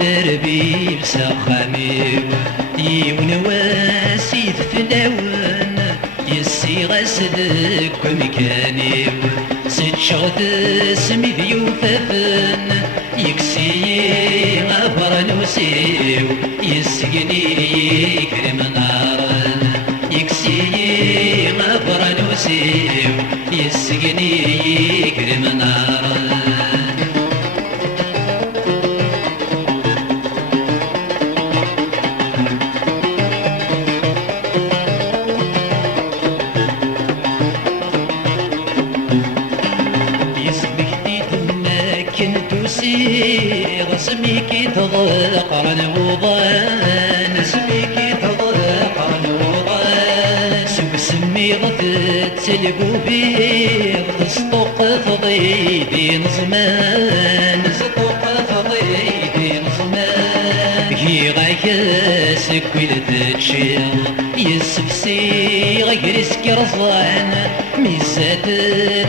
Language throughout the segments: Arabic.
دربي بسخامي يونواسي فلاون يسي غسلك ومكاني ست شغط سمي ذيوفافن يكسي غفر نوسيو يسقني يكرم نارن يكسي غفر نوسيو يسقني يكرم نارن اسميكي تضيق الوضان اسميكي تضيق الوضان سمي غثت القبيض تصطق تضيدي نظمان تصطق تضيدي نظمان هي غاكاسك ولد تشيل يسفسي غير سكرزان ميزات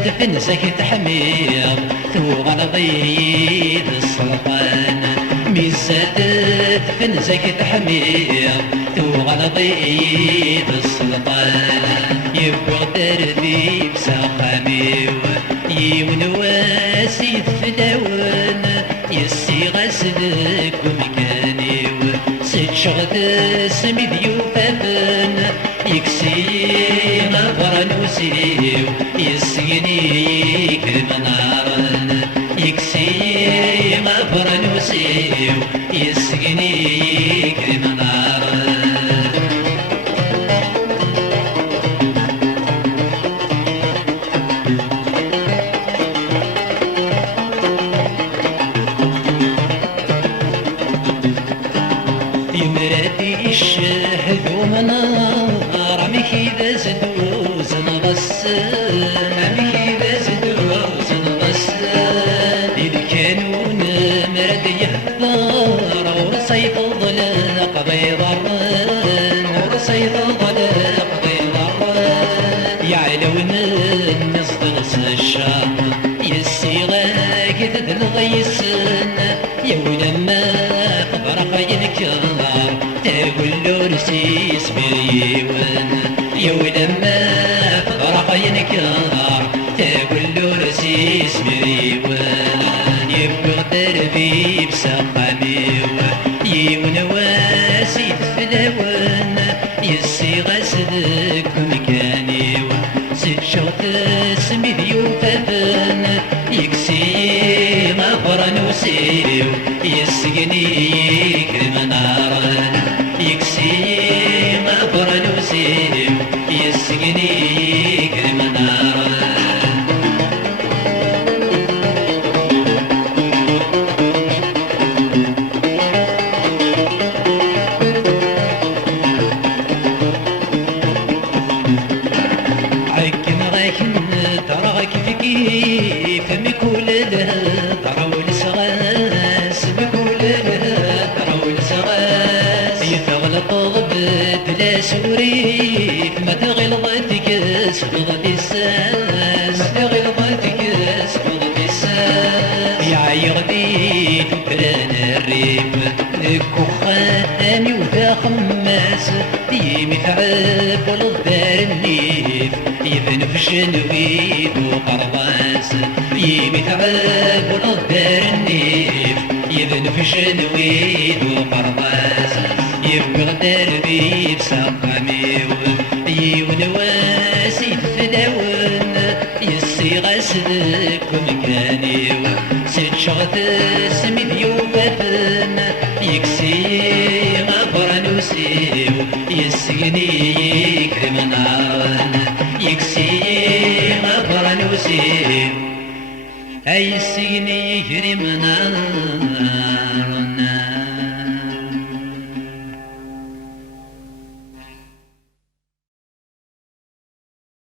تفنسك تحمير ثوغ ضيد السلطان ميزات تفنسك تحمير ثوغ ضيد السلطان يبغى دربي بساقامي يونواسي فداون يسي غسلك ومكاني ست شغط سمي ذيوفافن يكسي غفر نوسيو يسقني يكرم نارن يكسي غفر نوسيو يسقني يكرم نارن يمراتي الشهد ومنار عمي إذا زدوز نغسل عمي إذا زدوز نغسل إذا كانوا مرد يحضر ورصيد الضلق بيضرن ورصيد الضلق بيضرن يعلون الناس ضغس الشام يسيغاك تدل غيسن يولما قبر خينك تقول له رسيس بريون يولما فرق ينكر تقول له رسيس بريون يبغى دربي بسقامي يونواسي فلاون يسي غسلك ومكاني ست شغط سمي ذيوفافن يكسي غفر نوسيو يسقني يكرم نارن يكسي غفر نوسيو يسقني يكرم نارن عكن غاكن تراك في كيف مكول لها تراول سغاس مكول لها تراول سغاس يثغلط ضبت لا سوريف ما تغلظتك سبضت الساس ما تغلظتك سبضت الساس يعير بيت وكران الريف كخاني وذا خماس يمي ثعب والدار النيف يبن في الشنويد وقرباس يمي ثعب والدار النيف يبن في الشنويد وقرباس يبغى دربي بسقامي يونواسي فداون غاسدك ومكاني سيد شغط سمي ذيوبتن يكسي غبر نوسيو يسقني كريم نارن يكسي غبر نوسيو أي سقني كريم نارن